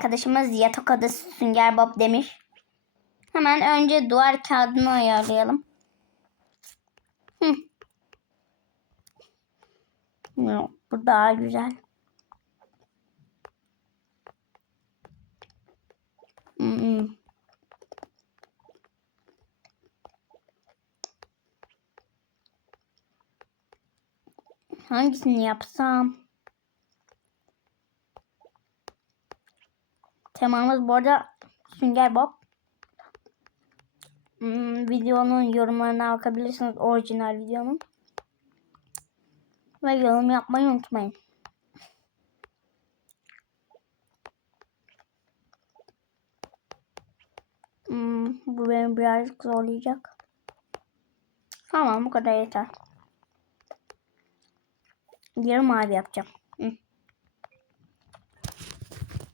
arkadaşımız yatak odası Sünger Bob demiş. Hemen önce duvar kağıdını ayarlayalım. Hı. Yok, bu daha güzel. Hmm. Hangisini yapsam? Temamız bu arada Sünger Bob. Hmm, videonun yorumlarına bakabilirsiniz. Orijinal videonun. Ve yorum yapmayı unutmayın. Hmm, bu beni birazcık zorlayacak. Tamam bu kadar yeter. Yarım mavi yapacağım. Hı.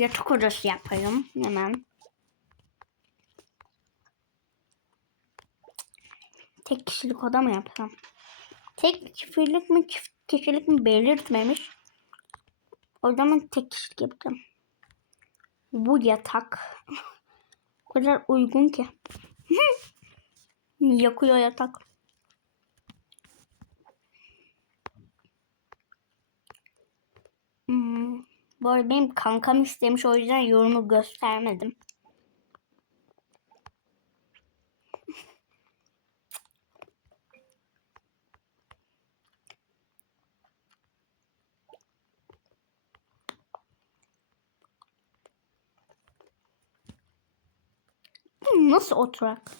Yatak odası yapayım hemen. Tek kişilik oda mı yapsam? Tek kişilik mi çift kişilik mi belirtmemiş. O zaman tek kişilik yapacağım. Bu yatak. o kadar uygun ki. Yakıyor yatak. Hmm. Bu arada benim kankam istemiş o yüzden yorumu göstermedim. Nasıl oturak?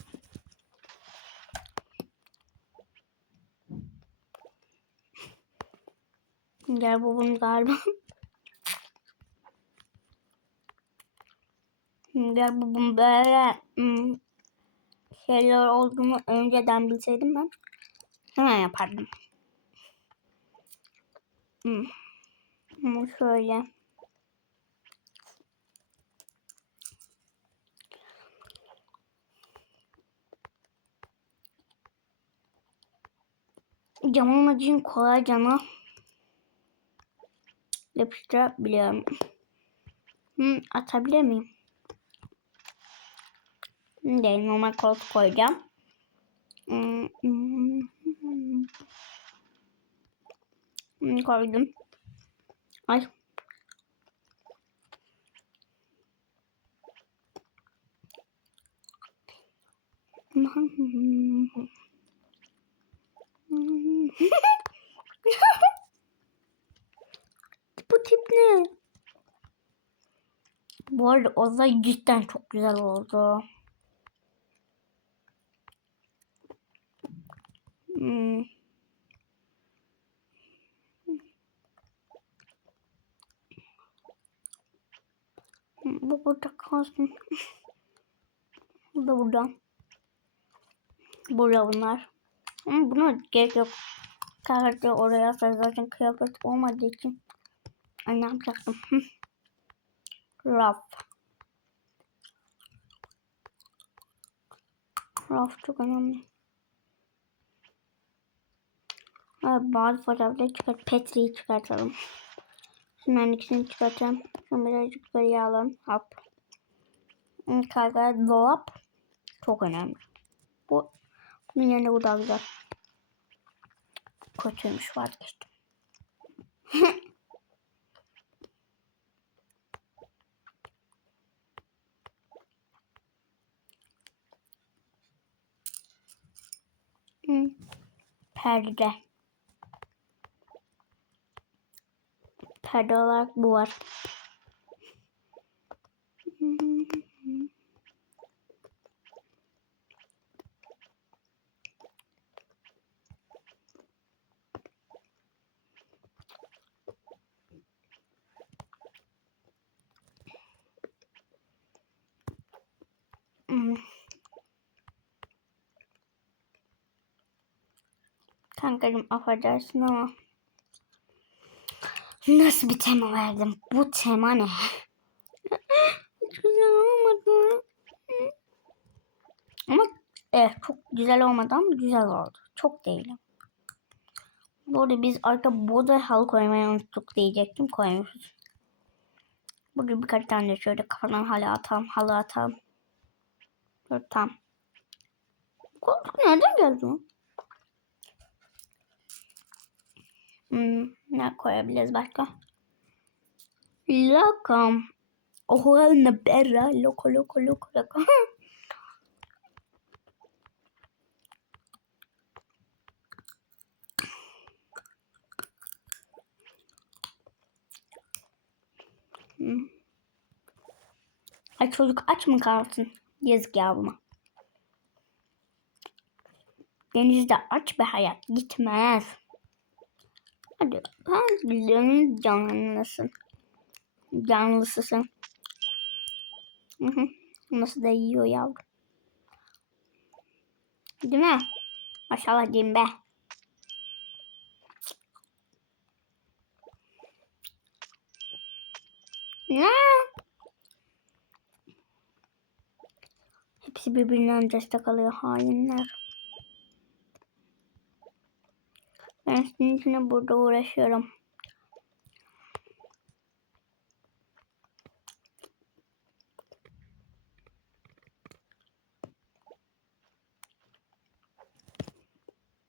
Gel bu galiba. Gel bu böyle hmm, şeyler olduğunu önceden bilseydim ben hemen yapardım. Hmm. Bunu şöyle. Camın için kolay cana yapıştırabiliyorum. Hmm, atabilir miyim? Şimdi normal koltuk koyacağım. Hmm, hmm, koydum. Ay. Bu tip ne? Bu arada oda cidden çok güzel oldu. Hmm. Bu burada kalsın. Bu da burada. Burada bunlar. Ama buna gerek yok. Kıyafeti oraya asar zaten kıyafet olmadığı için. Ne yapacaktım? Raf. Raf çok önemli. Bazı fotoğrafları çıkart. Petri'yi çıkartalım. Şunların ikisini çıkartacağım. Şunu birazcık yukarıya alalım. Hop. Karga dolap. Çok önemli. Bu bunun yerine bu daha güzel. Kötüymüş vazgeçtim. Hmm. Perde. Perde olarak bu var. Hmm. Kankacığım affedersin ama nasıl bir tema verdim? Bu tema ne? Hiç güzel olmadı. Ama evet çok güzel olmadı ama güzel oldu. Çok değil. Bu arada biz arka boda halı koymayı unuttuk diyecektim koymuşuz. Burada birkaç tane şöyle kafadan halı atalım, halı atalım. Dur tamam. Koltuk nereden geldi o? Hmm, ne koyabiliriz başka? Lokam. Oho ne berra. Loko loko loko loko. Hmm. Ay çocuk aç mı kalsın? Yazık yavruma. Denizde aç bir hayat gitmez. Hadi hangilerinin canlısın? Canlısısın. Hı hı. Nasıl da yiyor yavrum. Değil mi? Maşallah diyeyim be. Ne? Hepsi birbirinden destek alıyor hainler. Ben sizin için burada uğraşıyorum.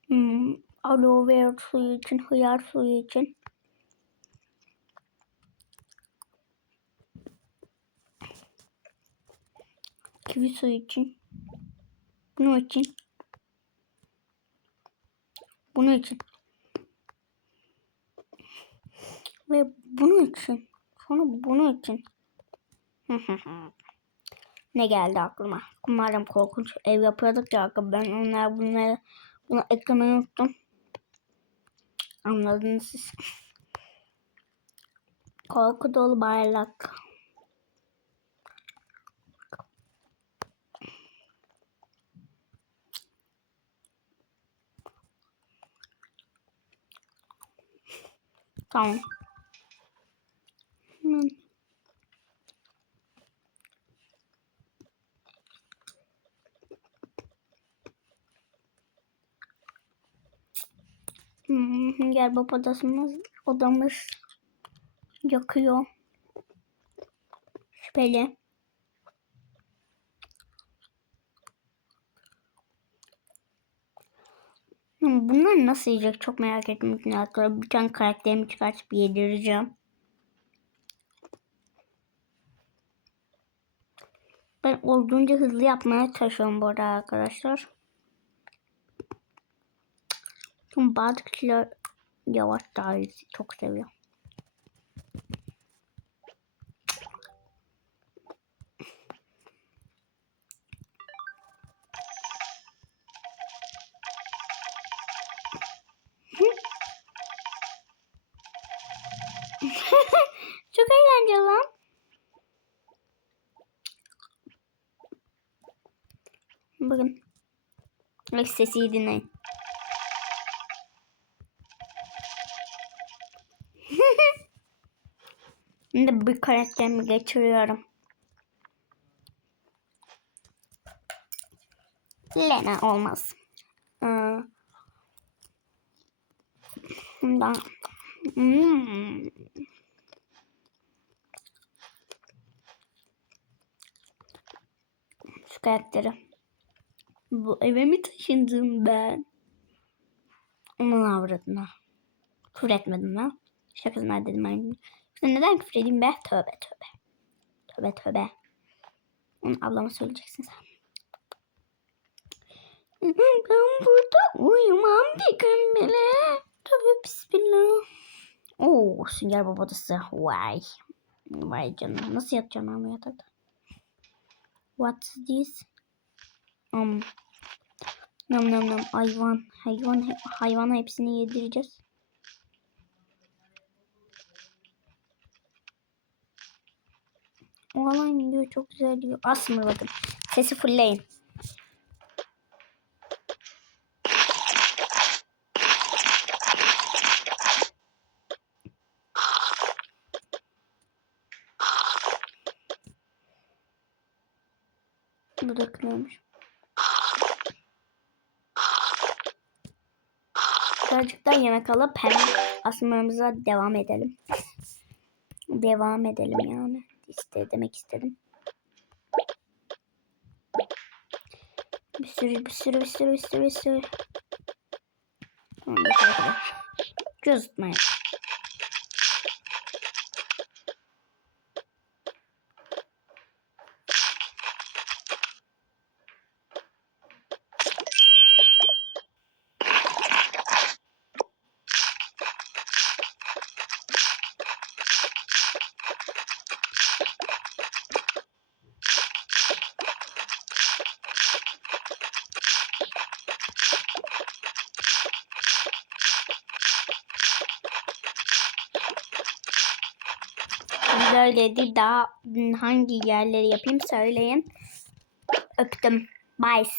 Hmm, aloe vera suyu için, hıyar suyu için. Kivi suyu için. Bunun için. Bunun için. Ve bunun için. Sonra bunun için. ne geldi aklıma? Umarım korkunç ev yapıyorduk ya ben onlar bunları bunu eklemeyi unuttum. Anladınız siz. Korku dolu bayrak. Tamam. Hemen. Gel baba odasımız, odamız yakıyor. Şüpheli. Hmm, Bunlar nasıl yiyecek çok merak ettim. Bir tane karakterimi çıkartıp yedireceğim. Ben olduğunca hızlı yapmaya çalışıyorum bu arada arkadaşlar. Çünkü bazı kişiler yavaş iyi çok seviyor. çok eğlenceli lan. Bakın. Bak sesi dinleyin. Şimdi bir karakterimi geçiriyorum. Lena olmaz. Ee. Hmm. Şu karakteri. Bu eve mi taşındım ben? Onun avradına. Küfür etmedim lan. Şakasına dedim ben. Neden küfür edeyim be? Tövbe tövbe. Tövbe tövbe. Onu ablama söyleyeceksin sen. Ben burada uyumam bir gün bile. Tövbe bismillah. Oo sünger babadası. Vay. Vay canına. Nasıl yatacağım ben bu yatakta? What's this? Um, nam nam nam hayvan hayvan hayvana hepsini yedireceğiz. O alan gidiyor çok güzel diyor. Asmır bakın. Sesi fullleyin. Bu da kırılmış. Birazcık daha yemek alıp hemen asmamıza devam edelim. Devam edelim yani. İste demek istedim. Bir sürü bir sürü bir sürü bir sürü bir sürü. Tamam bu Böyleydi. Daha hangi yerleri yapayım söyleyin. Öptüm. Bye.